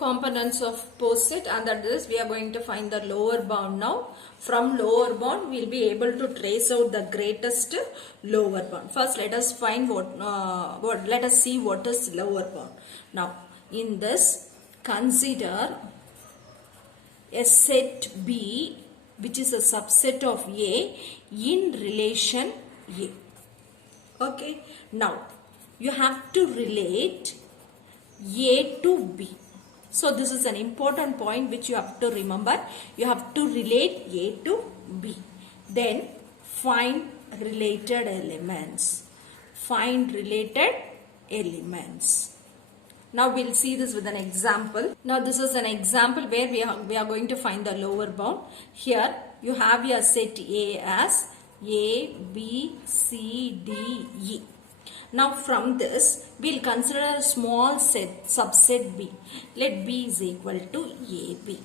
components of POSET, and that is we are going to find the lower bound now. From lower bound we will be able to trace out the greatest lower bound. First let us find let us see what is lower bound. Now in this, consider a set B which is a subset of A in relation A. Okay, now you have to relate A to B. So this is an important point which you have to remember. You have to relate A to B. Then find related elements. Find related elements. Now we'll see this with an example. Now this is an example where we are going to find the lower bound. Here you have your set A as A, B, C, D, E. Now from this we'll consider a small subset B. Let B is equal to AB.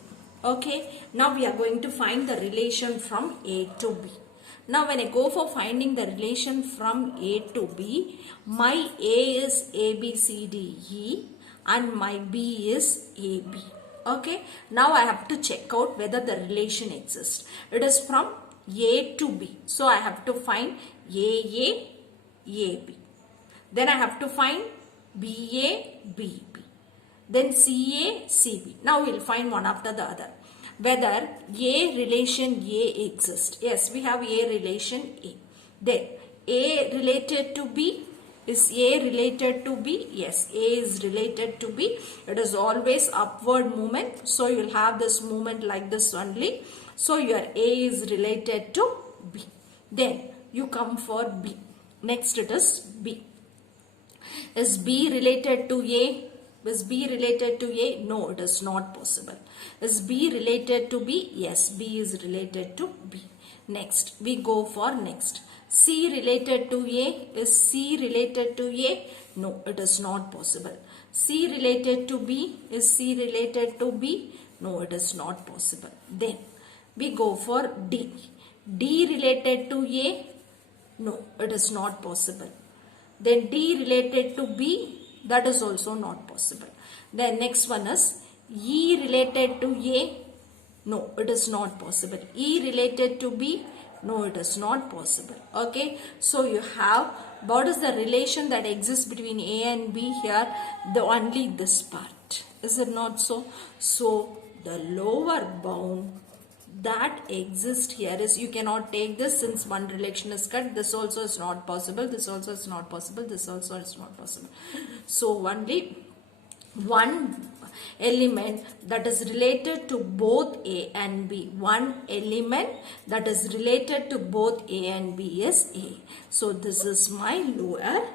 Okay. Now we are going to find the relation from A to B. Now when I go for finding the relation from A to B, my A is ABCDE and my B is AB. Okay. Now I have to check out whether the relation exists. It is from A to B. So I have to find AA, AB. Then I have to find BA, BB. Then CA, CB. Now we will find one after the other. Whether A relation A exists. Yes, we have A relation A. Then A related to B. Is A related to B? Yes, A is related to B. It is always upward movement. So you will have this movement like this only. So your A is related to B. Then you come for B. Next it is B. Is B related to A? Is B related to A? No, it is not possible. Is B related to B? Yes, B is related to B. Next, we go for next. C related to A? Is C related to A? No, it is not possible. C related to B? Is C related to B? No, it is not possible. Then, we go for D. D related to A? No, it is not possible. Then D related to B, that is also not possible. Then next one is E related to A. No, it is not possible. E related to B. No, it is not possible. Okay. So you have, what is the relation that exists between A and B here? Only this part. Is it not so? So the lower bound that exists here is, you cannot take this since one relation is cut. This also is not possible. This also is not possible. This also is not possible. So only one element that is related to both A and B. One element that is related to both A and B is A. So this is my lower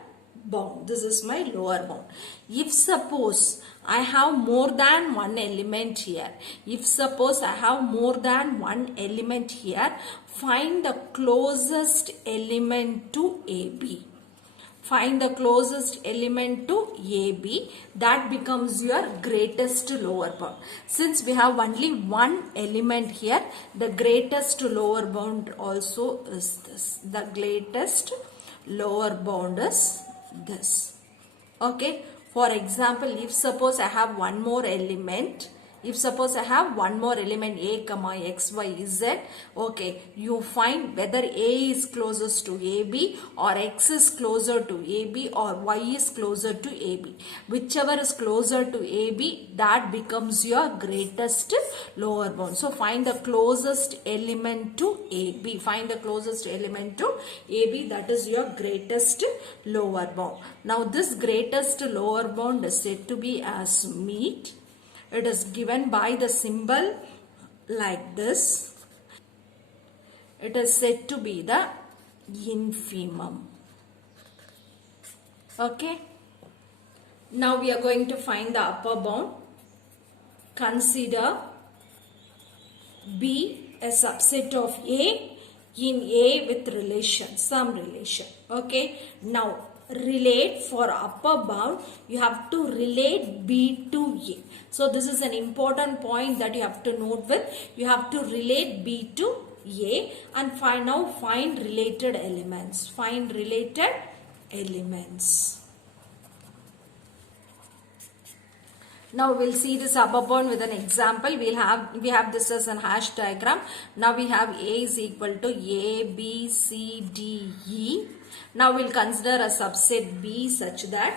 bound. This is my lower bound. If suppose I have more than one element here. If suppose I have more than one element here, find the closest element to AB. Find the closest element to AB. That becomes your greatest lower bound. Since we have only one element here, the greatest lower bound also is this. The greatest lower bound is this. Okay. For example, if suppose I have one more element, if suppose I have one more element A, X, Y, Z, okay, you find whether A is closest to AB or X is closer to AB or Y is closer to AB. Whichever is closer to AB, that becomes your greatest lower bound. So find the closest element to AB. Find the closest element to AB, that is your greatest lower bound. Now this greatest lower bound is said to be as meet. It is given by the symbol like this. It is said to be the infimum. Okay. Now we are going to find the upper bound. Consider B a subset of A in A with relation, some relation. Okay. Now relate, for upper bound you have to relate B to A. So this is an important point that you have to note with. You have to relate B to A and find related elements. Find related elements. Now we'll see this upper bound with an example. We have this as an hash diagram. Now we have A is equal to A, B, C, D, E. Now we'll consider a subset B such that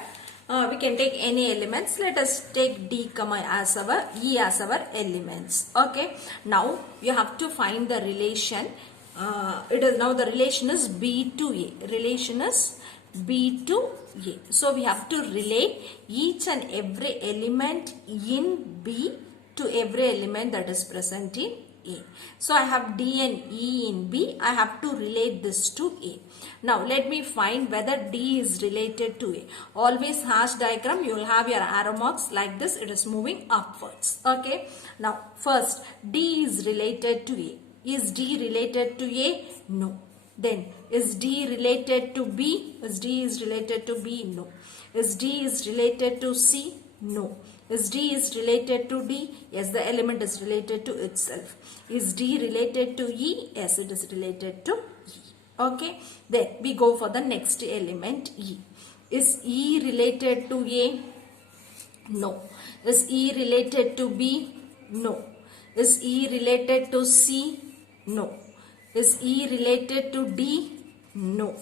we can take any elements. Let us take D, as our E as our elements. Okay. Now you have to find the relation. The relation is B to A. Relation is B to A. So we have to relate each and every element in B to every element that is present in A. So I have D and E in B. I have to relate this to A. Now let me find whether D is related to A. Always hash diagram, you will have your arrow marks like this. It is moving upwards. Okay. Now first, D is related to A. Is D related to A? No. Then is D related to B? Is D is related to B? No. Is D is related to C? No. Is D is related to D? Yes, the element is related to itself. Is D related to E? Yes, it is related to E. Okay. Then we go for the next element E. Is E related to A? No. Is E related to B? No. Is E related to C? No. Is E related to D? No.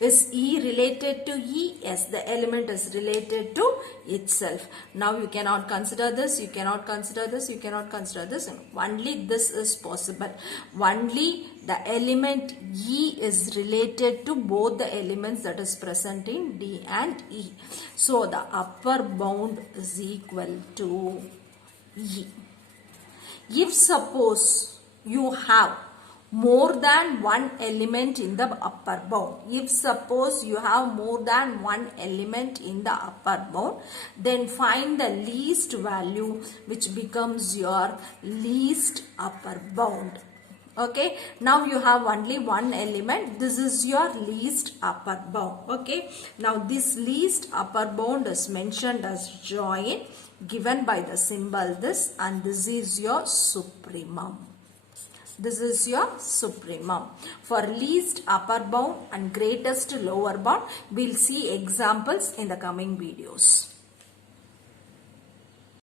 Is E related to E? Yes, the element is related to itself. Now you cannot consider this, you cannot consider this, you cannot consider this. Only this is possible. Only the element E is related to both the elements that is present in D and E. So the upper bound is equal to E. If suppose you have more than one element in the upper bound. If suppose you have more than one element in the upper bound, then find the least value which becomes your least upper bound. Okay. Now you have only one element. This is your least upper bound. Okay. Now this least upper bound is mentioned as join, given by the symbol this, and this is your supremum. This is your supremum. For least upper bound and greatest lower bound, we'll see examples in the coming videos.